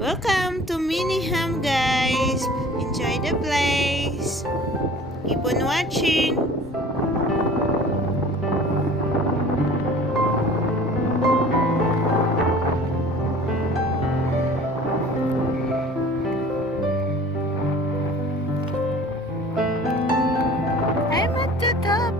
Welcome to Ménéham, guys. Enjoy the place. Keep on watching. I'm at the top.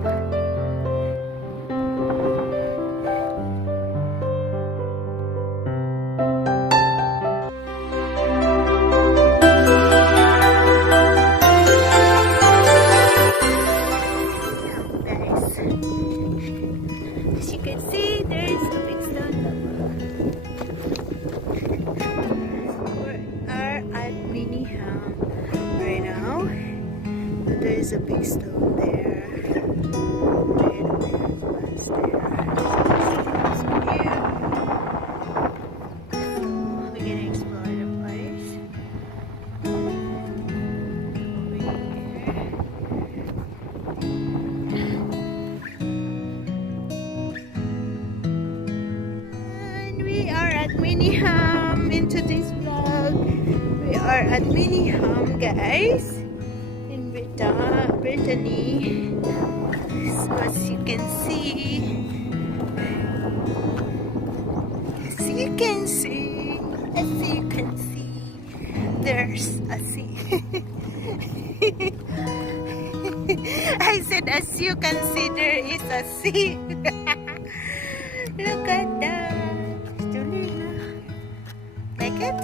As you can see, there is a big stone. We are at Ménéham right now. There is a big stone there. We're gonna explore the place. Over here. We are at Ménéham in today's vlog. We are at Ménéham, guys, in Bretagne. So as you can see, there's a sea. I said, as you can see, there is a sea. Look at that. Like it?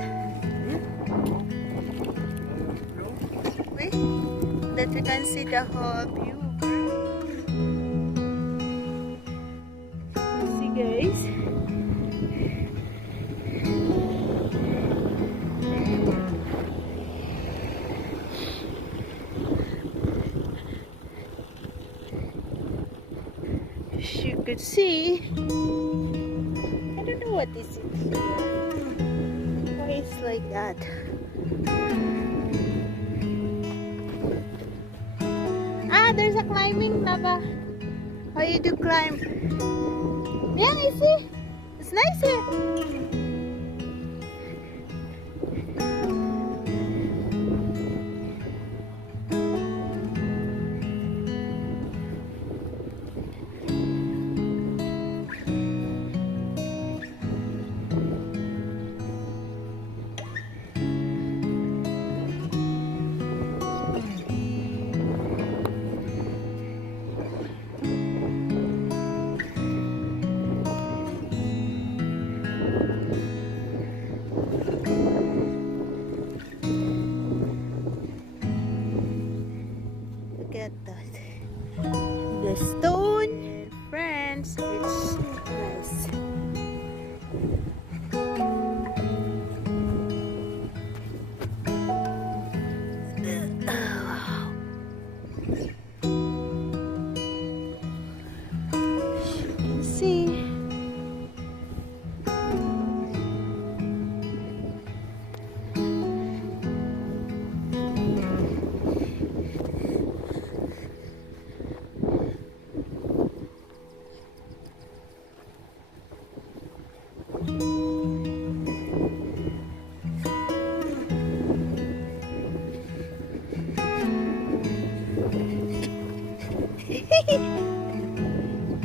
Wait, that we can see the whole view. See, guys. As you could see, I don't know what is it here. Why it's like that? Ah, there's a climbing lava. How you do climb? Yeah, I see. It's nice here. Look at that. The stone, friends, it's nice. You can see.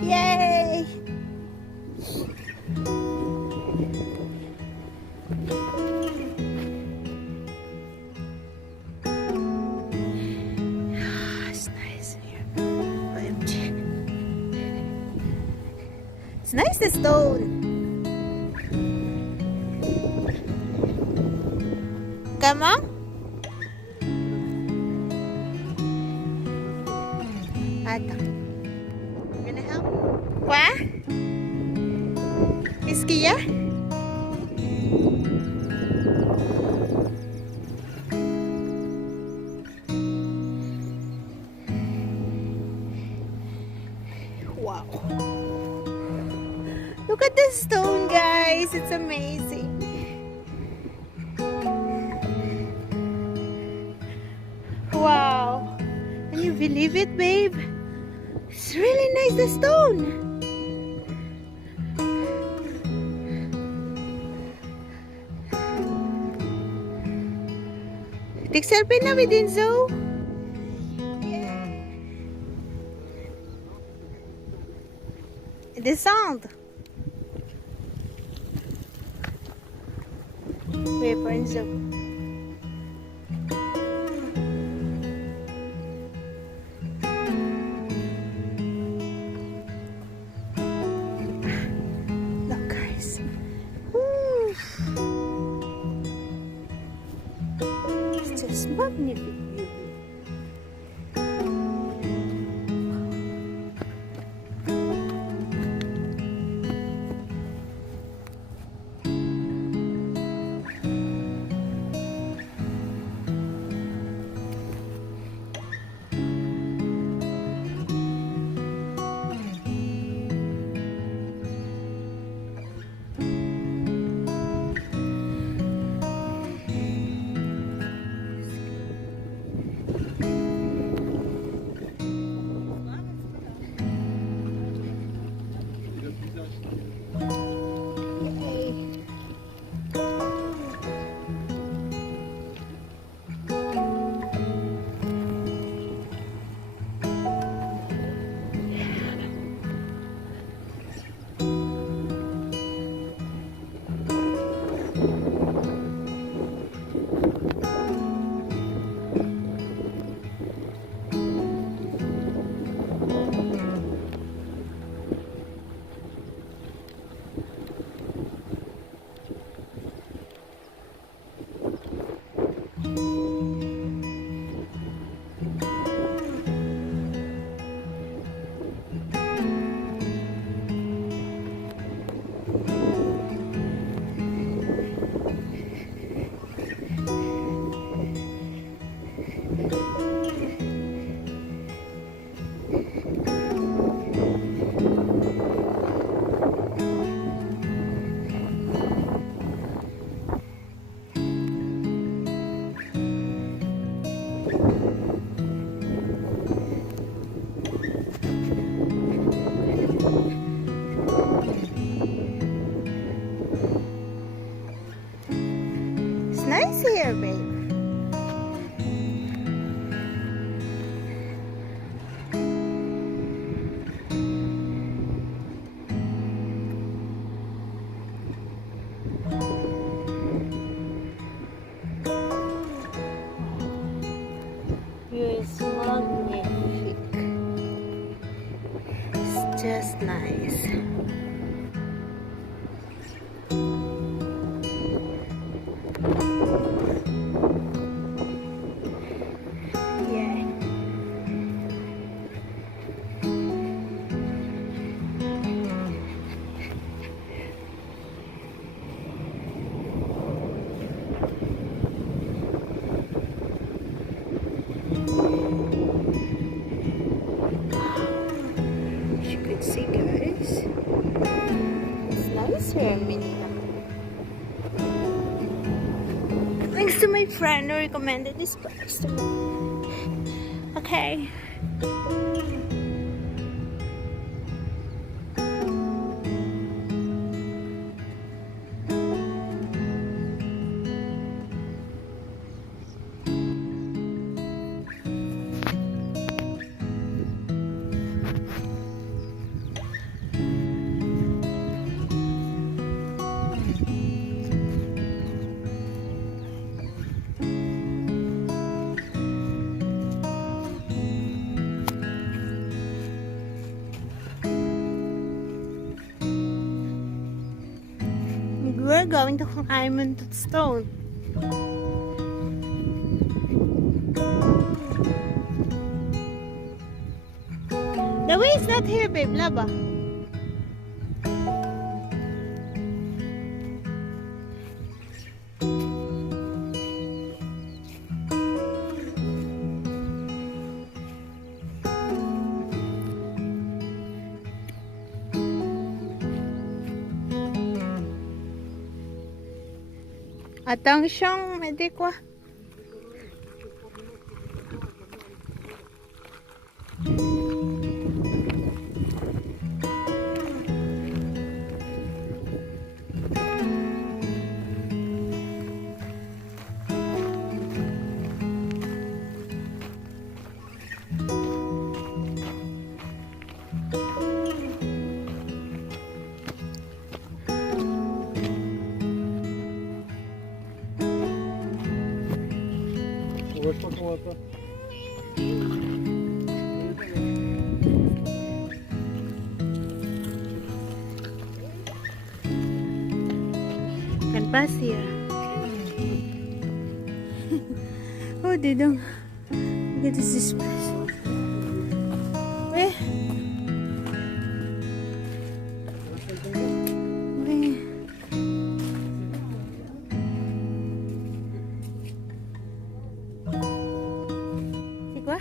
Yay! It's nice here. OMG. It's nice, the stone. Come on. Attends. Gonna help? Quoi? Qu'est-ce qu'il y a? Wow. Look at this stone, guys. It's amazing. Wow. Can you believe it, babe? It's really nice, the stone. Take selfie na with Enzo. The sound. Wait for Enzo. Look, guys. Woo. It's just magnificent. It's nice here, babe. It's magnific. It's just nice. Yeah. As you can see, guys, it's nice here in Ménéham. Thanks to my friend who recommended this place to me. Okay. We're going to climb into the stone. The way is not here, babe. Laba. Attention, mais dis quoi? voit pas qu'on va pas. Kan pasir. Oh, they don't. Look at this place. Where? Where? C'est quoi?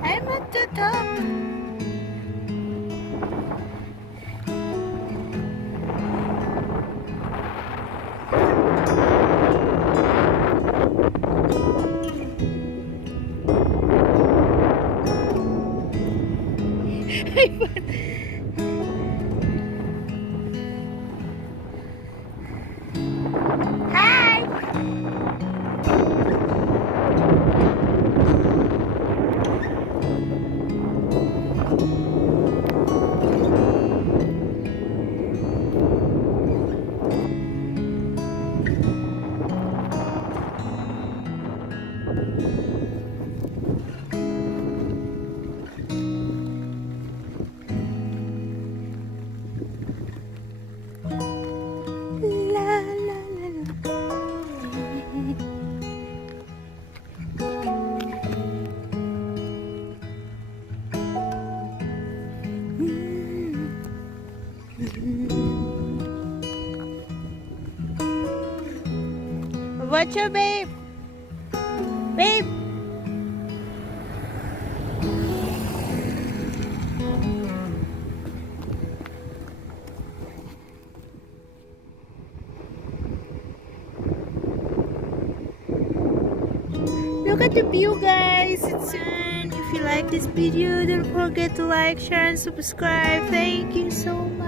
I'm at the top. Hi. La la la la. Watch your babe. Babe. Look at the view, guys. It's If you like this video, don't forget to like, share, and subscribe. Thank you so much.